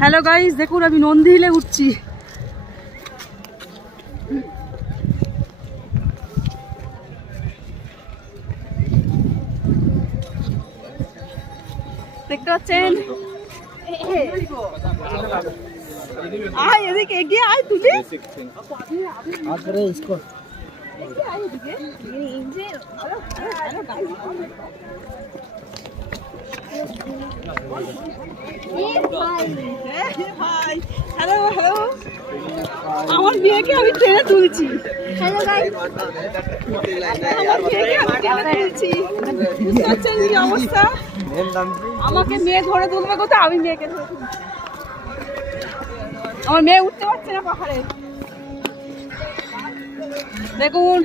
Hello guys, দেখুন আমি নন্দী হিলে উঠছি। দেখতে পাচ্ছেন, আয় এদিকে এগিয়ে আয়, তুলে হ্যালো হ্যালো, আমার মেয়েকে আমি ট্রেনে তুলছি। আমার মেয়েকে আমি ট্রেনে তুলছি, বুঝতে পারছেন কি অবস্থা? আমাকে মেয়ে ধরে তুলবে কোথাও, আমি মেয়েকে ধরে তুলছি। আমার মেয়ে উঠতে পারছে না পাহাড়ে। দেখুন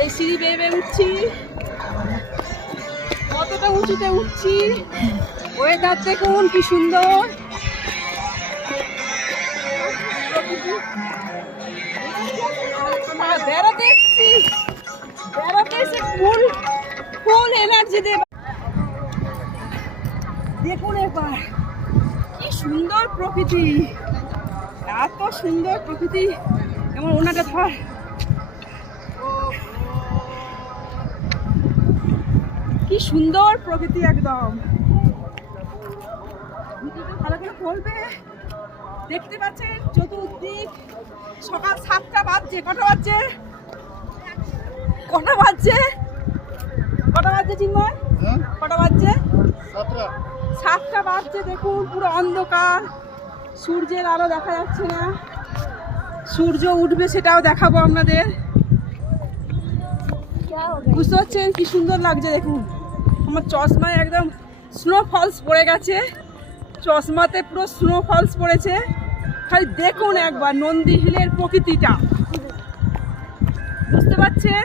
এই সিঁড়ি বেয়ে বেয়ে উঠছি, কতটা উঁচুতে উঠছি। ওয়েদার দেখুন কি সুন্দর, বেড়াতে এসছি, বেড়াতে এসে ফুল ফুল এনার্জি দেব। দেখুন এবার কি সুন্দর প্রকৃতি, এত সুন্দর প্রকৃতি। এমন ওনাটা ধর, কি সুন্দর প্রকৃতি একদম। ভালো করে বলবে, দেখতে পাচ্ছেন চতুর্দিক। সকাল 7টা বাজছে, কটা বাজছে? কটা বাজছে? কটা বাজছে চিন্ময়? কটা বাজছে? 7টা বাজছে। দেখুন পুরো অন্ধকার, সূর্যের আলো দেখা যাচ্ছে না। সূর্য উঠবে সেটাও দেখাবো আপনাদের। বুঝতে পারছেন কি সুন্দর লাগছে? দেখুন আমার চশমায় একদম স্নোফলস পড়ে গেছে, চশমাতে পুরো স্নোফলস পড়েছে। খালি দেখুন একবার নন্দী হিলের প্রকৃতিটা, বুঝতে পারছেন?